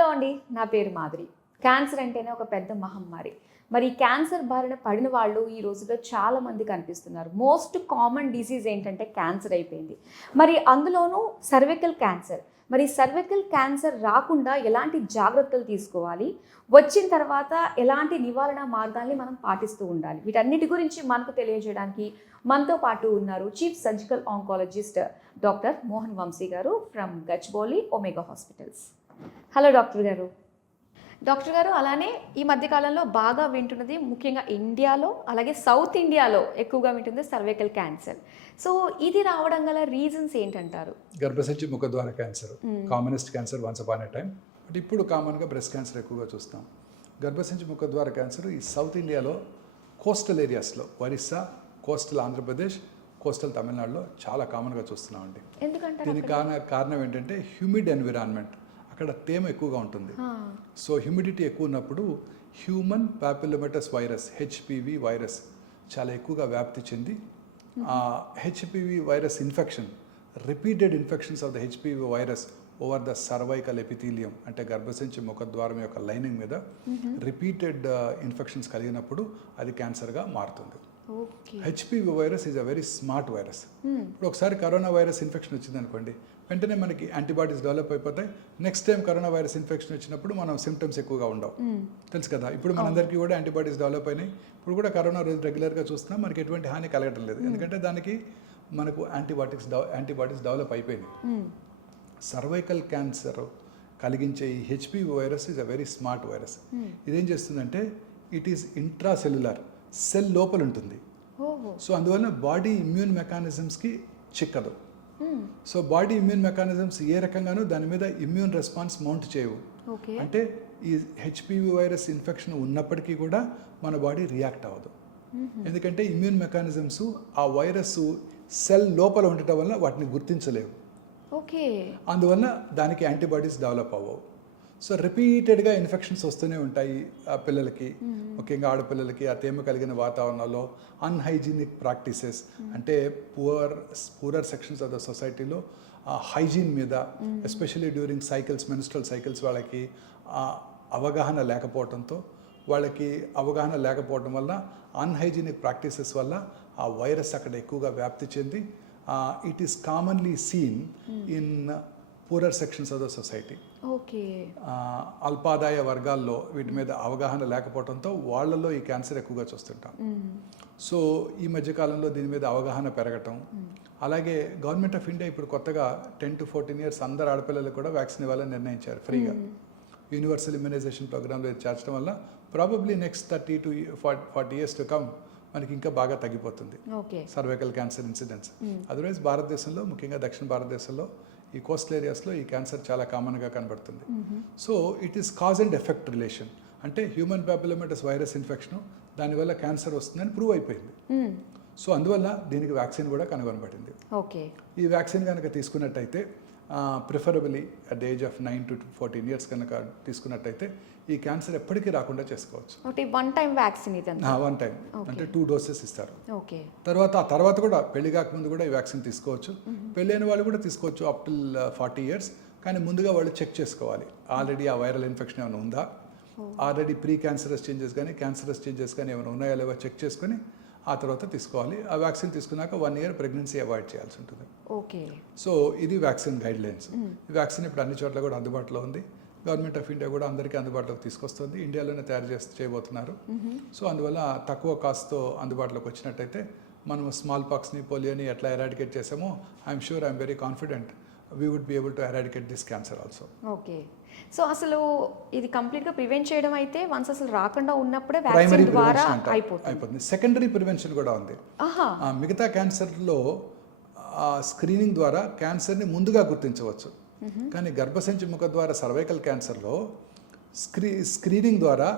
Hello అండి, నా పేరు మాధురి. క్యాన్సర్ అంటేనే ఒక పెద్ద మహమ్మారి. మరి క్యాన్సర్ బారిన పడిన వాళ్ళు ఈ రోజుల్లో చాలామంది కనిపిస్తున్నారు. మోస్ట్ కామన్ డిసీజ్ ఏంటంటే క్యాన్సర్ అయిపోయింది. మరి అందులోనూ సర్వికల్ క్యాన్సర్. మరి సర్వికల్ క్యాన్సర్ రాకుండా ఎలాంటి జాగ్రత్తలు తీసుకోవాలి, వచ్చిన తర్వాత ఎలాంటి నివారణ మార్గాల్ని మనం పాటిస్తూ ఉండాలి, వీటన్నిటి గురించి మనకు తెలియజేయడానికి మనతో పాటు ఉన్నారు chief surgical oncologist doctor Mohan Vamsi గారు from Gachibowli Omega hospitals. Hello doctor గారు. డాక్టర్ గారు, అలానే ఈ మధ్యకాలంలో బాగా వింటున్నది ముఖ్యంగా ఇండియాలో, అలాగే సౌత్ ఇండియాలో ఎక్కువగా వింటుంది సర్వైకల్ క్యాన్సర్. సో ఇది రావడం గల రీజన్స్ ఏంటంటారు? గర్భసంచి ముఖద్వార cancer commonest cancer once upon a time. But ఇప్పుడు కామన్గా బ్రెస్ట్ క్యాన్సర్ ఎక్కువగా చూస్తాం. గర్భసంచి ముఖద్వార క్యాన్సర్ ఈ సౌత్ ఇండియాలో కోస్టల్ ఏరియాస్లో, ఒరిస్సా, కోస్టల్ ఆంధ్రప్రదేశ్, కోస్టల్ తమిళనాడులో చాలా కామన్గా చూస్తున్నామండి. ఎందుకంటే దీనికి కారణం ఏంటంటే హ్యూమిడ్ ఎన్విరాన్మెంట్. అక్కడ తేమ ఎక్కువగా ఉంటుంది. సో హ్యూమిడిటీ ఎక్కువ ఉన్నప్పుడు హ్యూమన్ పాపిలోమేటస్ వైరస్ హెచ్పివి వైరస్ చాలా ఎక్కువగా వ్యాప్తి చెంది ఆ HPV virus infection, repeated infections of the HPV virus over the cervical epithelium అంటే గర్భసంచి ముఖద్వారం యొక్క లైనింగ్ మీద రిపీటెడ్ ఇన్ఫెక్షన్స్ కలిగినప్పుడు అది క్యాన్సర్గా మారుతుంది. HPV virus is a very smart virus. ఇప్పుడు ఒకసారి కరోనా వైరస్ ఇన్ఫెక్షన్ వచ్చింది అనుకోండి, వెంటనే మనకి యాంటీబాడీస్ డెవలప్ అయిపోతాయి. Next time corona virus infection వచ్చినప్పుడు మనం సిమ్టమ్స్ ఎక్కువగా ఉండవు, తెలుసు కదా. ఇప్పుడు మనందరికీ కూడా యాంటీబాడీస్ డెవలప్ అయినాయి. ఇప్పుడు కూడా కరోనా రోజు రెగ్యులర్గా చూస్తున్నాం, మనకి ఎటువంటి హాని కలగడం లేదు, ఎందుకంటే దానికి మనకు యాంటీబాడీస్ డెవలప్ అయిపోయినాయి. సర్వైకల్ క్యాన్సర్ కలిగించే ఈ HPV virus is a very smart virus. ఇదేం చేస్తుందంటే ఇట్ ఈస్ ఇంట్రాసెల్యులర్, సెల్ లోపల ఉంటుంది. సో అందువల్ల బాడీ ఇమ్యూన్ మెకానిజమ్స్కి చిక్కదు. సో బాడీ ఇమ్యూన్ మెకానిజమ్స్ ఏ రకంగానూ దాని మీద ఇమ్యూన్ రెస్పాన్స్ మౌంట్ చేయవు. అంటే ఈ హెచ్పివి వైరస్ ఇన్ఫెక్షన్ ఉన్నప్పటికీ కూడా మన బాడీ రియాక్ట్ అవ్వదు, ఎందుకంటే ఇమ్యూన్ మెకానిజమ్స్ ఆ వైరస్ సెల్ లోపల ఉండటం వల్ల వాటిని గుర్తించలేవు. అందువల్ల దానికి యాంటీబాడీస్ డెవలప్ అవ్వవు. సో రిపీటెడ్గా ఇన్ఫెక్షన్స్ వస్తూనే ఉంటాయి ఆ పిల్లలకి, ముఖ్యంగా ఆడపిల్లలకి. ఆ తేమ కలిగిన వాతావరణంలో అన్హైజీనిక్ ప్రాక్టీసెస్ అంటే పూరర్ సెక్షన్స్ ఆఫ్ ద సొసైటీలో హైజీన్ మీద, especially during cycles, menstrual cycles, వాళ్ళకి అవగాహన లేకపోవడంతో, వాళ్ళకి అవగాహన లేకపోవడం వల్ల అన్హైజీనిక్ ప్రాక్టీసెస్ వల్ల ఆ వైరస్ అక్కడ ఎక్కువగా వ్యాప్తి చెంది it is commonly seen in poorer sections of the society. అల్పాదాయ వర్గాల్లో వీటి మీద అవగాహన లేకపోవడంతో వాళ్ళలో ఈ క్యాన్సర్ ఎక్కువగా చూస్తుంటాం. సో ఈ మధ్యకాలంలో దీని మీద అవగాహన పెరగటం, అలాగే గవర్నమెంట్ ఆఫ్ ఇండియా ఇప్పుడు కొత్తగా 10 to 14 years అందరు ఆడపిల్లలకు కూడా వ్యాక్సిన్ ఇవ్వాలని నిర్ణయించారు ఫ్రీగా. యూనివర్సల్ ఇమ్యునైజేషన్ ప్రోగ్రాంలో చేర్చడం వల్ల probably next 30 to 40 years to come మనకి ఇంకా బాగా తగ్గిపోతుంది సర్వైకల్ క్యాన్సర్ ఇన్సిడెంట్స్. అదర్వైజ్ భారతదేశంలో, ముఖ్యంగా దక్షిణ భారతదేశంలో ఈ కోస్టల్ ఏరియాస్లో ఈ క్యాన్సర్ చాలా కామన్గా కనబడుతుంది. So it is cause and effect relation. అంటే హ్యూమన్ పాపిలోమేటస్ వైరస్ ఇన్ఫెక్షన్ దానివల్ల క్యాన్సర్ వస్తుందని ప్రూవ్ అయిపోయింది. సో అందువల్ల దీనికి వ్యాక్సిన్ కూడా కనుగొనబడింది. ఈ వ్యాక్సిన్ కనుక తీసుకున్నట్టయితే preferably at the age of 9 to 14 years కనుక తీసుకున్నట్టయితే ఈ క్యాన్సర్ ఎప్పటికీ రాకుండా చేసుకోవచ్చు. One time vaccine one time అంటే 2 doses ఇస్తారు. తర్వాత కూడా పెళ్లి కాకముందు కూడా ఈ వ్యాక్సిన్ తీసుకోవచ్చు. పెళ్ళైన వాళ్ళు కూడా తీసుకోవచ్చు అప్ టిల్ 40 years. కానీ ముందుగా వాళ్ళు చెక్ చేసుకోవాలి, ఆల్రెడీ ఆ వైరల్ ఇన్ఫెక్షన్ ఏమైనా ఉందా, ఆల్రెడీ ప్రీ క్యాన్సరస్ చేంజెస్ కానీ క్యాన్సరస్ చేంజెస్ కానీ ఏమైనా ఉన్నాయో లేవో చెక్ చేసుకొని ఆ తర్వాత తీసుకోవాలి. ఆ వ్యాక్సిన్ తీసుకున్నాక 1 year ప్రెగ్నెన్సీ అవాయిడ్ చేయాల్సి ఉంటుంది. సో ఇది వ్యాక్సిన్ గైడ్ లైన్స్. ఈ వ్యాక్సిన్ ఇప్పుడు అన్ని చోట్ల కూడా అందుబాటులో ఉంది. గవర్నమెంట్ ఆఫ్ ఇండియా కూడా అందరికీ అందుబాటులోకి తీసుకొస్తుంది. ఇండియాలోనే తయారు చేయబోతున్నారు. సో అందువల్ల తక్కువ కాస్ట్తో అందుబాటులోకి వచ్చినట్టయితే మనం స్మాల్ పాక్స్ని, పోలియోని ఎట్లా ఎరాడికేట్ చేసామో I'm sure, I'm very confident we would be able to eradicate this cancer also. So అసలు ఇది కంప్లీట్గా ప్రివెంట్ చేయడం అయితే వన్స్ అసలు రాకుండా ఉన్నప్పుడే వ్యాక్సిన్ ద్వారా అయిపోతుంది. సెకండరీ ప్రివెన్షన్ కూడా ఉంది. మిగతా క్యాన్సర్లో స్క్రీనింగ్ ద్వారా క్యాన్సర్ని ముందుగా గుర్తించవచ్చు, కానీ గర్భసంచి ముఖద్వార సర్వైకల్ క్యాన్సర్లో స్క్రీనింగ్ ద్వారా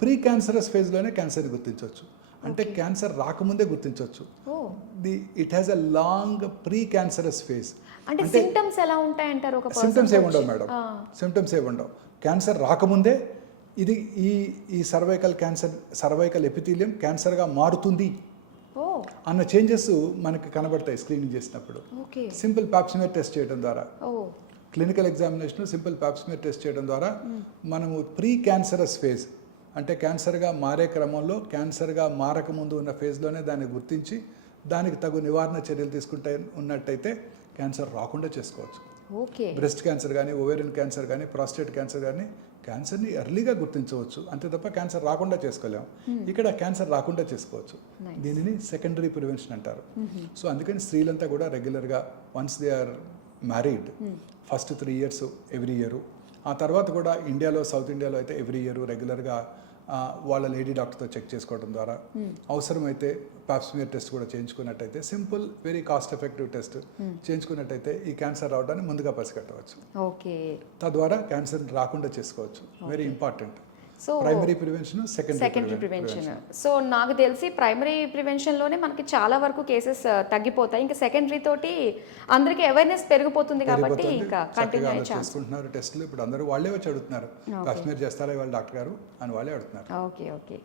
ప్రీ క్యాన్సరస్ ఫేజ్లోనే క్యాన్సర్ని గుర్తించవచ్చు. అంటే క్యాన్సర్ రాకముందే గుర్తించవచ్చు. It has a long pre cancerous phase. అంటే సింటమ్స్ ఎలా ఉంటాయంటారు? సింటమ్స్ ఏముండవు మేడం, సింటమ్స్ ఏముండవు. క్యాన్సర్ రాకముందే ఇది ఈ సర్వైకల్ ఎపిథీలియం క్యాన్సర్గా మారుతుంది అన్న చేంజెస్ మనకి కనబడతాయి స్క్రీనింగ్ చేసినప్పుడు, సింపుల్ పాప్స్మియర్ టెస్ట్ చేయడం ద్వారా. Clinical examination simple Pap smear test చేయడం ద్వారా మనము ప్రీ క్యాన్సరస్ ఫేజ్ అంటే క్యాన్సర్గా మారే క్రమంలో క్యాన్సర్గా మారకముందు ఉన్న ఫేజ్లోనే దాన్ని గుర్తించి దానికి తగు నివారణ చర్యలు తీసుకుంటే ఉన్నట్టయితే క్యాన్సర్ రాకుండా చేసుకోవచ్చు. ఓకే. బ్రెస్ట్ క్యాన్సర్ కానీ ఓవేరియన్ క్యాన్సర్ కానీ ప్రాస్టేట్ క్యాన్సర్ కానీ క్యాన్సర్ని ఎర్లీగా గుర్తించవచ్చు, అంతే తప్ప క్యాన్సర్ రాకుండా చేసుకోలేము. ఇక్కడ క్యాన్సర్ రాకుండా చేసుకోవచ్చు. దీనిని సెకండరీ ప్రివెన్షన్ అంటారు. సో అందుకని స్త్రీలంతా కూడా రెగ్యులర్గా once they are married first 3 years every year, ఆ తర్వాత కూడా ఇండియాలో సౌత్ ఇండియాలో అయితే ఎవ్రీ ఇయర్ రెగ్యులర్గా వాళ్ళ లేడీ డాక్టర్తో చెక్ చేసుకోవడం ద్వారా అవసరమైతే పాప్స్మియర్ టెస్ట్ కూడా చేయించుకున్నట్టయితే simple very cost effective test చేయించుకున్నట్టయితే ఈ క్యాన్సర్ రావడాన్ని ముందుగా పసిగట్టవచ్చు. ఓకే. తద్వారా క్యాన్సర్ రాకుండా చేసుకోవచ్చు. Very important. So primary prevention, secondary prevention. So నాకు తెలిసి ప్రైమరీ ప్రివెన్షన్లోనే మనకి చాలా వరకు కేసెస్ తగ్గిపోతాయి. ఇంకా సెకండరీ తోటి అందరికీ అవేర్నెస్ పెరిగిపోతుంది కాబట్టి ఇంకా కంటిన్యూ చేసుకుంటున్నారు టెస్టులు. ఇప్పుడు అందరూ వాళ్ళే వచ్చి అడుగుతున్నారు, కాశ్మీర్ చేస్తారా ఇవాళ డాక్టర్ గారు అని వాళ్ళే అడుగుతున్నారు. ఓకే. ఓకే.